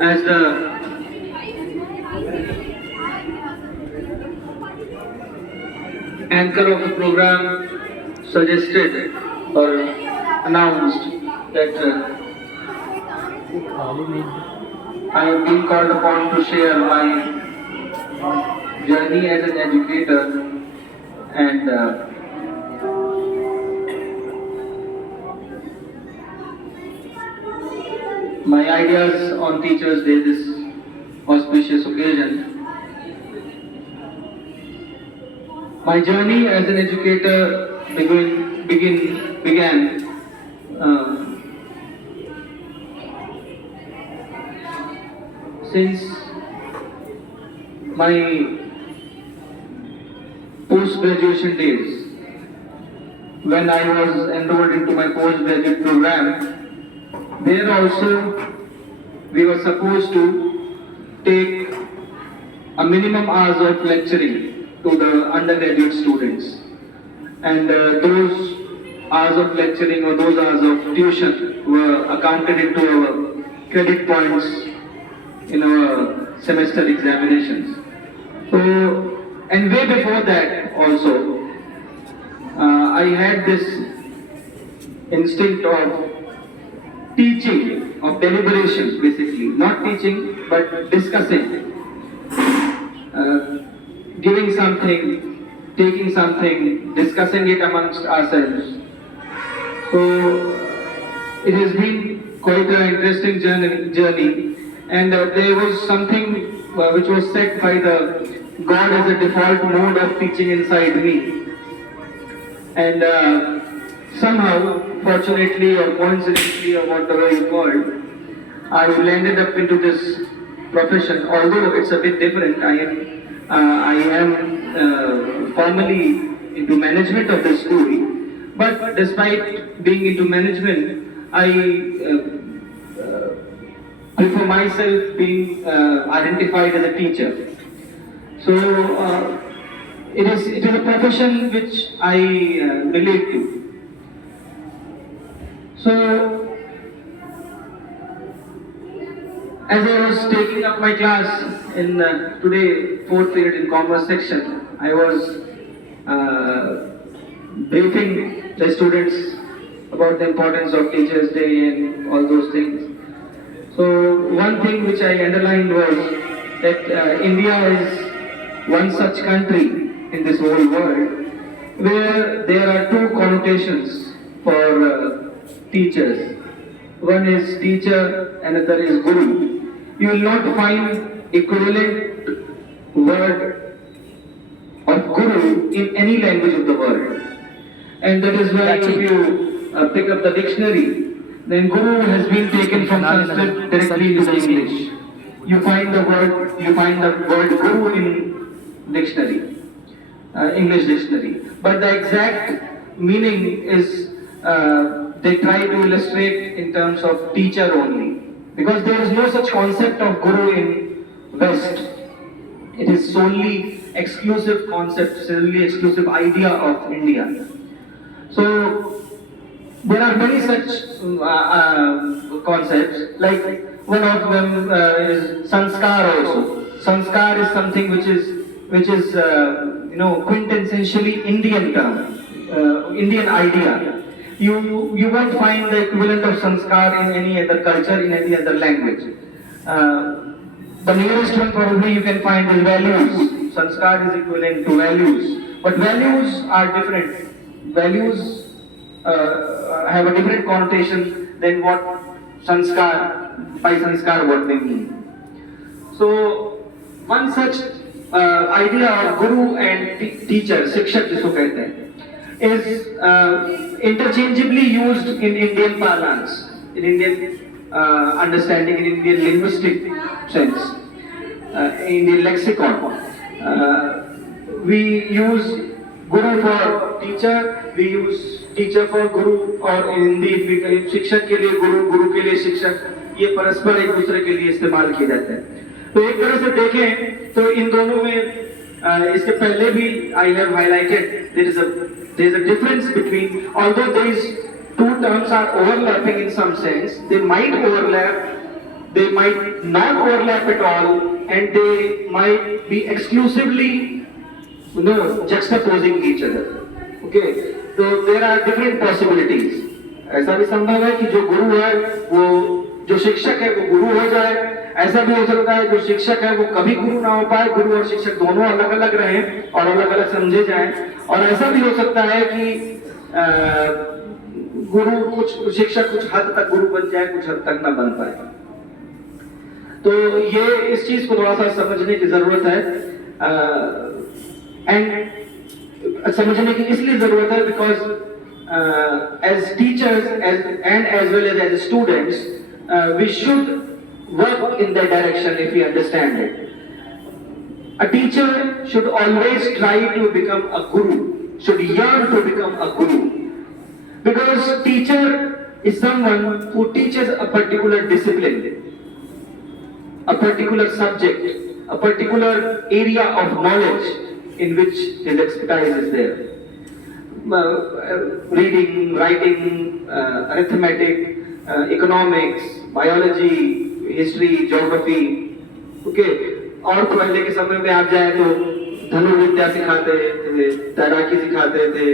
As the anchor of the program suggested or announced that I have been called upon to share my journey as an educator and my ideas on Teachers' Day, this auspicious occasion. My journey as an educator began since my post-graduation days. When I was enrolled into my postgraduate program, there also we were supposed to take a minimum hours of lecturing to the undergraduate students. And those hours of lecturing or those hours of tuition were accounted into our credit points in our semester examinations. So, and way before that also, I had this instinct of teaching, of deliberation basically, not teaching but discussing, giving something, taking something, discussing it amongst ourselves. So it has been quite an interesting journey, and there was something which was set by the God as a default mode of teaching inside me. And somehow, fortunately or coincidentally or whatever you call it, I landed up into this profession. Although it's a bit different, I am formally into management of the school. But despite being into management, I prefer myself being identified as a teacher. So it is a profession which I relate to. So as I was taking up my class in today 4th period in commerce section, I was briefing the students about the importance of Teachers' Day and all those things. So one thing which I underlined was that India is one such country in this whole world where there are two connotations for teachers. One is teacher, another is guru. You will not find equivalent word of guru in any language of the world. And that is why if you pick up the dictionary, then guru has been taken from Sanskrit directly into the English. You find the word guru in dictionary, English dictionary. But the exact meaning is they try to illustrate in terms of teacher only. Because there is no such concept of guru in West. It is solely exclusive concept, solely exclusive idea of India. So there are many such concepts, like one of them is sanskar also. Sanskar is something which is quintessentially Indian term, Indian idea. You won't find the equivalent of sanskar in any other culture, in any other language. The nearest one probably you can find is values. Sanskar is equivalent to values, but values are different. Values have a different connotation than what by sanskar what they mean. So one such idea of guru and teacher, शिक्षक जिसको कहते हैं, is interchangeably used in Indian parlance, in Indian understanding, in Indian linguistic sense, Indian lexicon. We use guru for teacher, we use teacher for guru, और in Hindi भी कहीं शिक्षक के लिए गुरु, गुरु के लिए शिक्षक, ये परस्पर एक दूसरे के लिए इस्तेमाल किए जाते हैं. तो एक तरह से देखें तो इन दोनों में इसके पहले भी I have highlighted there is a difference between, although there is two terms are overlapping in some sense. They might overlap, they might not overlap at all, and they might be exclusively, juxtaposing each other. Okay, so there are different possibilities. ऐसा भी संभव है कि जो गुरु है वो, जो शिक्षक है वो गुरु हो जाए। ऐसा भी हो सकता है जो शिक्षक है वो कभी गुरु ना हो पाए, गुरु और शिक्षक दोनों अलग अलग रहें और अलग अलग समझे जाएं। और ऐसा भी हो सकता है कि गुरु कुछ, शिक्षक कुछ हद तक गुरु बन जाए, कुछ हद तक ना बन पाए। तो ये इस चीज को थोड़ा सा समझने की जरूरत है, एंड समझने की इसलिए जरूरत है because as teachers and as well as students we should work in that direction if we understand it. A teacher should always try to become a guru, should yearn to become a guru. Because teacher is someone who teaches a particular discipline, a particular subject, a particular area of knowledge in which his expertise is there. Reading, writing, arithmetic, economics, biology, history, geography, okay. और पहले के समय में आप जाए तो धनुर्विद्या सिखाते थे, तैराकी सिखाते थे,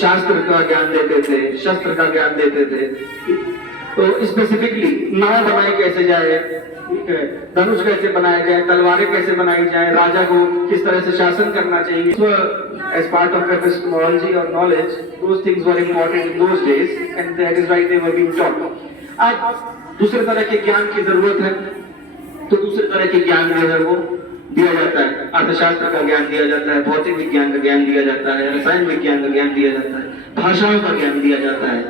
शास्त्र का ज्ञान देते थे, शस्त्र का ज्ञान देते थे। तो स्पेसिफिकली नाव बनाई कैसे जाए, धनुष कैसे बनाया जाए, तलवारें कैसे बनाई जाए, राजा को किस तरह से शासन करना चाहिए। So, as part of epistemology or knowledge, those things were important in those days, and that is why they were being taught. अब दूसरे तरह के ज्ञान की जरूरत है, तो दूसरे तरह के ज्ञान जो है वो दिया जाता है। अर्थशास्त्र का ज्ञान दिया जाता है, भौतिक विज्ञान का ज्ञान दिया जाता है, रसायन विज्ञान का ज्ञान दिया जाता है, भाषाओं का ज्ञान दिया जाता है,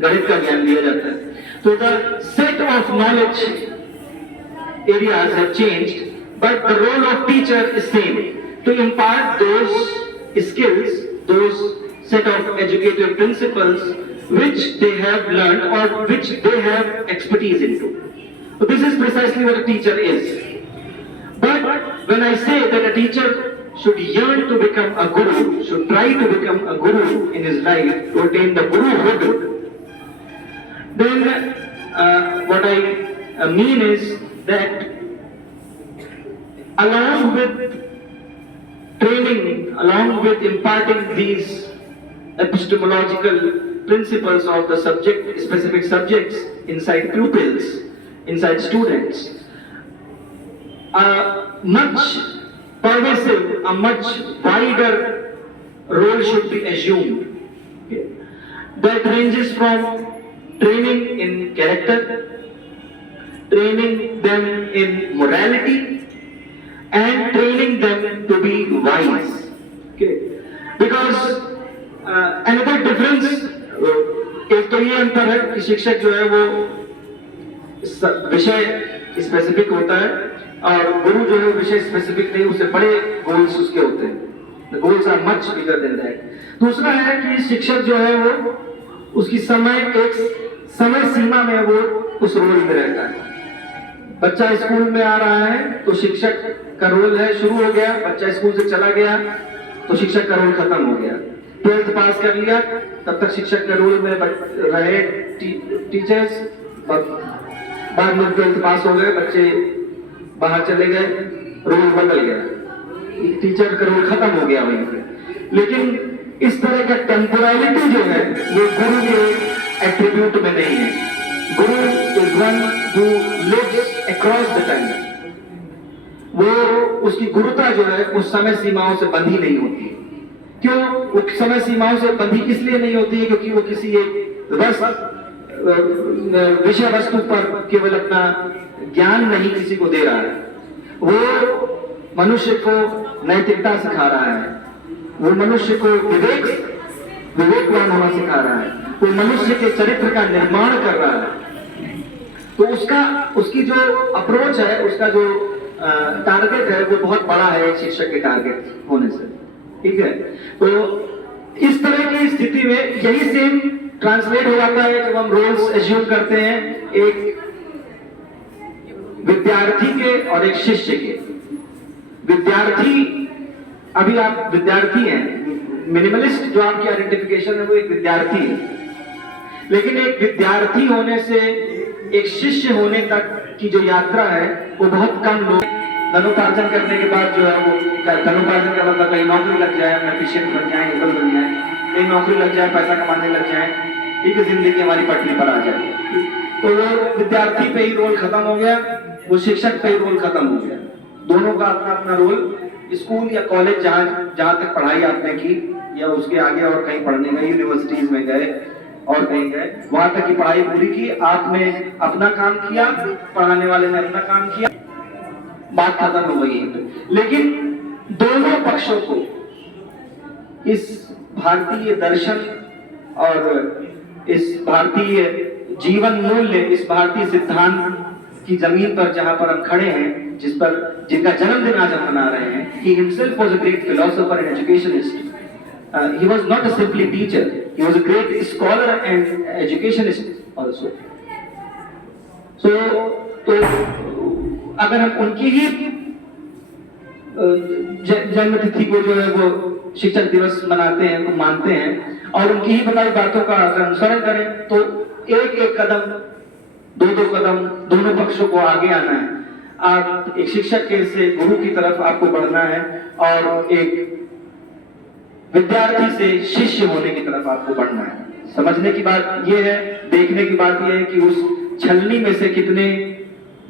गणित का ज्ञान दिया जाता है। तो the set of knowledge areas have changed, but the role of teacher is same, to impart those skills, those set of educative principles which they have learned or which they have expertise into. So this is precisely what a teacher is. But when I say that a teacher should yearn to become a guru, should try to become a guru in his life, to attain the guruhood, then what I mean is that along with training, along with imparting these epistemological principles of the subject, specific subjects inside pupils, inside students, a much pervasive, a much wider role should be assumed. Okay. That ranges from training in character, training them in morality, and training them to be wise. Okay. Because another difference, एक तो ये अंतर है कि शिक्षक जो है वो विषय स्पेसिफिक होता है और गुरु जो है विषय स्पेसिफिक नहीं, उससे बड़े गोल्स उसके होते हैं। The goals are much bigger than that. दूसरा है कि शिक्षक जो है वो उसकी एक समय सीमा में वो उस रोल में रहता है। बच्चा स्कूल में आ रहा है तो शिक्षक का रोल है शुरू हो गया, बच्चा स्कूल से चला गया तो शिक्षक का रोल खत्म हो गया। 12th पास कर लिया तब तक शिक्षक के रोल में रहे टीचर्स, बाद में 12th पास हो गए, बच्चे बाहर चले गए, रोल बदल गया, टीचर का रोल खत्म हो गया वहीं पे। लेकिन इस तरह का टेम्पोरलिटी जो है वो गुरु के एट्रीब्यूट में नहीं है। Guru is one who lives across the time. वो उसकी गुरुता जो है उस समय सीमाओं से बंधी नहीं होती। क्यों वो समय सीमाओं से बंधी इसलिए नहीं होती है क्योंकि वो किसी एक विषय वस्तु पर केवल अपना ज्ञान नहीं किसी को दे रहा है, वो मनुष्य को नैतिकता सिखा रहा है, वो मनुष्य को विवेकवान होना सिखा रहा है, वो मनुष्य के चरित्र का निर्माण कर रहा है। तो उसकी जो अप्रोच है, उसका जो टारगेट है वो बहुत बड़ा है एक शिक्षक के टारगेट होने से। ठीक है, तो इस तरह की स्थिति में यही सेम ट्रांसलेट हो जाता है जब हम रोल्स एज्यूम करते हैं एक विद्यार्थी के और एक शिष्य के। विद्यार्थी, अभी आप विद्यार्थी हैं, मिनिमलिस्ट जो आपकी आइडेंटिफिकेशन है वो एक विद्यार्थी है। लेकिन एक विद्यार्थी होने से एक शिष्य होने तक की जो यात्रा है वो बहुत कम लोग धनोपार्जन करने के बाद जो है वो धनोपार्जन का मतलब कहीं नौकरी लग जाए, अपना एफिशिएंट बन जाए, एबल बन जाए, कहीं नौकरी लग जाए, पैसा कमाने लग जाए, ठीक है, जिंदगी हमारी पटरी पर आ जाए। तो वो विद्यार्थी पे ही रोल खत्म हो गया, वो शिक्षक पे ही रोल खत्म हो गया। दोनों का अपना अपना रोल, स्कूल या कॉलेज जहाँ जहाँ तक पढ़ाई आपने की या उसके आगे और कहीं पढ़ने गए, यूनिवर्सिटीज में गए और कहीं गए, वहां तक की पढ़ाई पूरी की, आपने अपना काम किया, पढ़ाने वाले ने अपना काम किया, बात खत्म हो गई है। लेकिन दोनों पक्षों को इस भारतीय दर्शन और इस भारतीय जीवन मूल्य, इस भारतीय सिद्धांत की जमीन पर जहां पर हम खड़े हैं, जिस पर जिनका जन्मदिन आज हम मना रहे हैं, he himself was a great philosopher and educationist. He was not a simply teacher, he was a great scholar and educationist also. So तो अगर हम उनकी ही जन्म तिथि को जो है वो शिक्षक दिवस मनाते हैं, तो मानते हैं और उनकी ही बताई बातों का अगर अनुसरण करें तो एक एक कदम, दो कदम दोनों पक्षों को आगे आना है। आप एक शिक्षक के से गुरु की तरफ आपको बढ़ना है और एक विद्यार्थी से शिष्य होने की तरफ आपको बढ़ना है। समझने की बात यह है, देखने की बात यह है कि उस छलनी में से कितने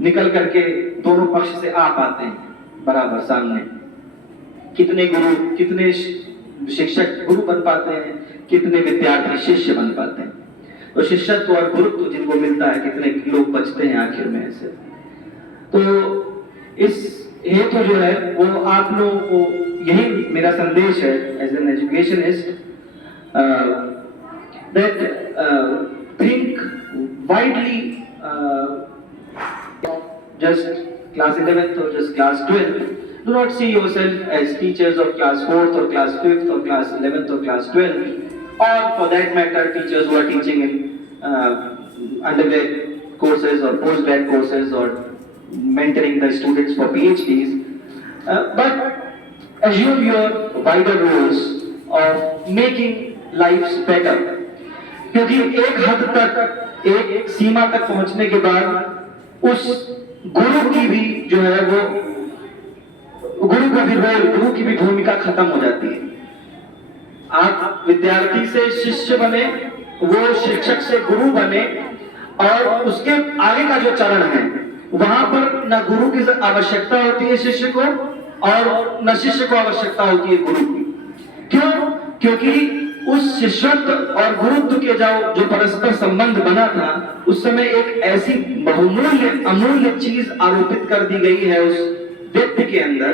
निकल करके दोनों पक्ष से आ पाते हैं बराबर सामने, कितने गुरु, कितने शिक्षक गुरु बन पाते हैं, कितने विद्यार्थी शिष्य बन पाते हैं। तो शिष्यत्व और गुरुत्व जिनको मिलता है, कितने लोग बचते हैं आखिर में ऐसे। तो इस हेतु जो है वो आप लोगों को यही मेरा संदेश है as an educationist, that think widely, just class 11th or just class 12th. Do not see yourself as teachers of class 4th or class 5th or class 11th or class 12th, or for that matter teachers who are teaching in undergrad courses or postgrad courses or mentoring the students for PhDs, but assume your wider roles of making lives better. क्योंकि एक हद तक, एक सीमा तक पहुंचने के बाद उस गुरु की भी जो है वो, गुरु का भी रोल, गुरु की भी भूमिका खत्म हो जाती है। आप विद्यार्थी से शिष्य बने, वो शिक्षक से गुरु बने, और उसके आगे का जो चरण है वहां पर न गुरु की आवश्यकता होती है शिष्य को, और न शिष्य को आवश्यकता होती है गुरु की। क्यों? क्योंकि उस शिष्यत्व और गुरुत्व के जो परस्पर संबंध बना था, उस समय एक ऐसी बहुमूल्य अमूल्य चीज आरोपित कर दी गई है उस व्यक्ति के अंदर,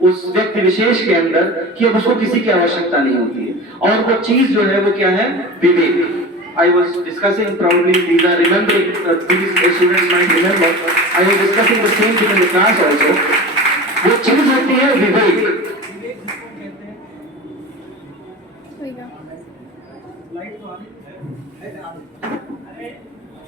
उस व्यक्ति विशेष के अंदर, कि अब उसको किसी की आवश्यकता नहीं होती है। और वो चीज जो है वो क्या है? विवेक। I was discussing, probably these are remembering, these students might remember, I was discussing the same thing in the class also. वो चीज होती है विवेक। लाइट तो आ रही है।